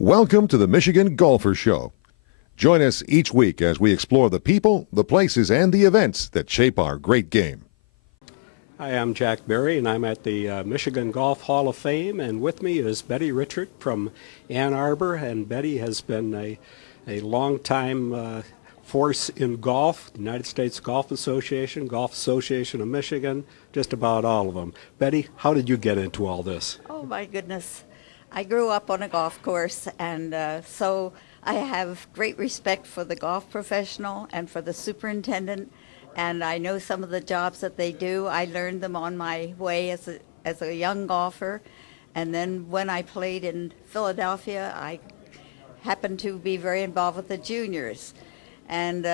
Welcome to the Michigan Golfer Show. Join us each week as we explore the people, the places, and the events that shape our great game. Hi, I'm Jack Berry, and I'm at the Michigan Golf Hall of Fame, and with me is Betty Richart from Ann Arbor, and Betty has been a long-time force in golf, the United States Golf Association of Michigan, just about all of them. Betty, how did you get into all this? Oh, my goodness. I grew up on a golf course, and so I have great respect for the golf professional and for the superintendent, and I know some of the jobs that they do. I learned them on my way as a young golfer, and then when I played in Philadelphia, I happened to be very involved with the juniors. And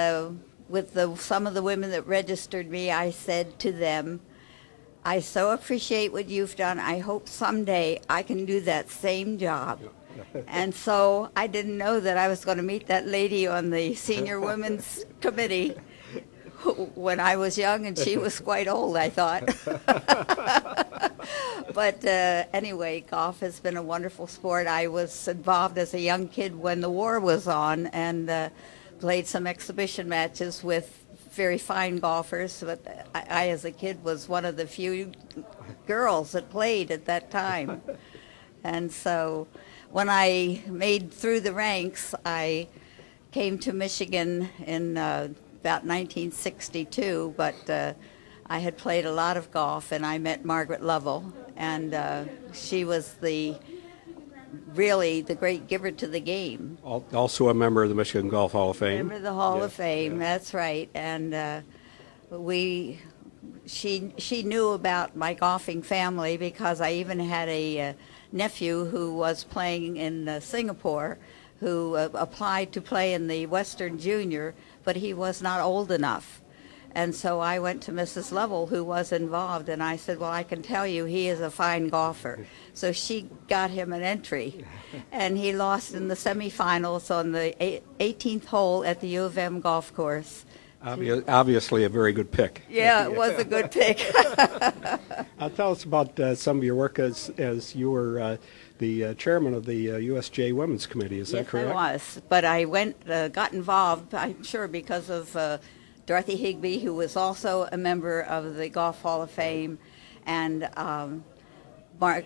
with some of the women that registered me, I said to them, I so appreciate what you've done. I hope someday I can do that same job. And so I didn't know that I was going to meet that lady on the senior women's committee when I was young, and she was quite old, I thought. But anyway, golf has been a wonderful sport. I was involved as a young kid when the war was on, and played some exhibition matches with very fine golfers, but I as a kid was one of the few girls that played at that time. And so when I made through the ranks, I came to Michigan in about 1962, but I had played a lot of golf, and I met Margaret Lovell, and she was really the great giver to the game. Also a member of the Michigan Golf Hall of Fame. Member of the Hall of Fame, that's right. And she knew about my golfing family, because I even had a nephew who was playing in Singapore, who applied to play in the Western Junior, but he was not old enough. And so I went to Mrs. Lovell, who was involved, and I said, well, I can tell you he is a fine golfer. So she got him an entry, and he lost in the semifinals on the 18th hole at the U of M golf course. Obviously a very good pick. Yeah, it was a good pick. Tell us about some of your work as you were the chairman of the USGA Women's Committee, is that correct? Yes, I was, but I got involved, I'm sure, because of Dorothy Higbee, who was also a member of the Golf Hall of Fame, and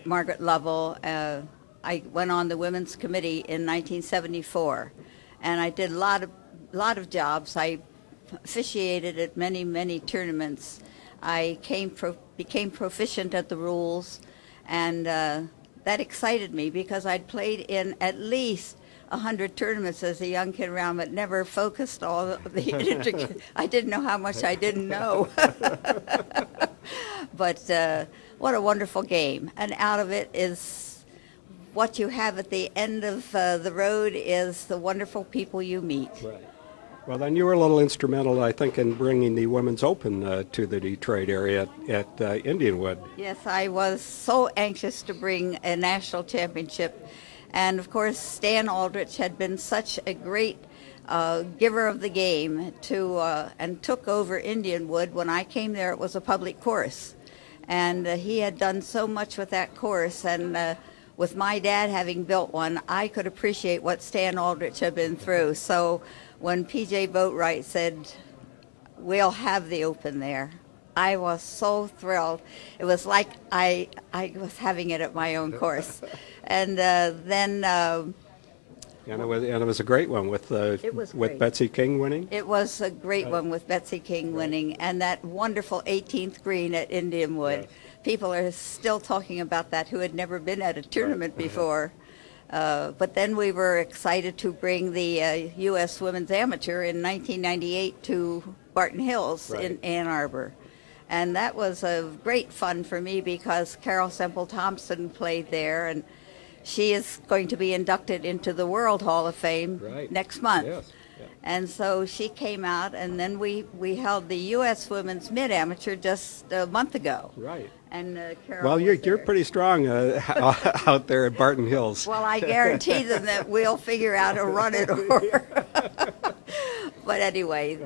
Margaret Lovell. I went on the Women's Committee in 1974, and I did a lot of jobs. I officiated at many tournaments. I became proficient at the rules, and that excited me, because I'd played in at least 100 tournaments as a young kid around, but never focused all the I didn't know how much I didn't know. But what a wonderful game. And out of it is what you have at the end of the road is the wonderful people you meet. Right. Well, then you were a little instrumental, I think, in bringing the Women's Open to the Detroit area at Indianwood. Yes, I was so anxious to bring a national championship. And, of course, Stan Aldrich had been such a great giver of the game and took over Indianwood. When I came there, it was a public course. And he had done so much with that course. And with my dad having built one, I could appreciate what Stan Aldrich had been through. So when P.J. Boatwright said, we'll have the Open there, I was so thrilled. It was like I was having it at my own course. And then... and it was a great one with Betsy King winning? It was a great one with Betsy King winning, and that wonderful 18th green at Indianwood. Yes. People are still talking about that who had never been at a tournament before. But then we were excited to bring the U.S. Women's Amateur in 1998 to Barton Hills in Ann Arbor. And that was a great fun for me, because Carol Semple Thompson played there, and she is going to be inducted into the World Hall of Fame next month. Yes. Yeah. And so she came out, and then we held the U.S. Women's Mid-Amateur just a month ago. Right. And Carol well, you're pretty strong out there at Barton Hills. Well, I guarantee them that we'll figure out a run it over. But anyway,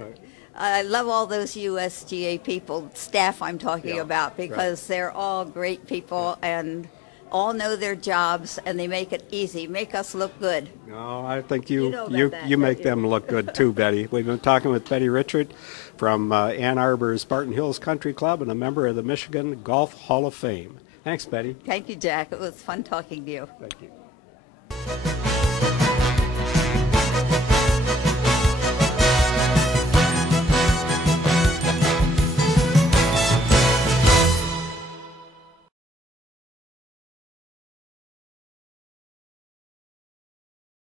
I love all those USGA people, staff I'm talking about, because they're all great people, and all know their jobs and they make it easy, make us look good. No, I think You you know about you, that, you don't make you? them look good too, Betty. We've been talking with Betty Richart from Ann Arbor's Spartan Hills Country Club and a member of the Michigan Golf Hall of Fame. Thanks, Betty. Thank you, Jack. It was fun talking to you. Thank you.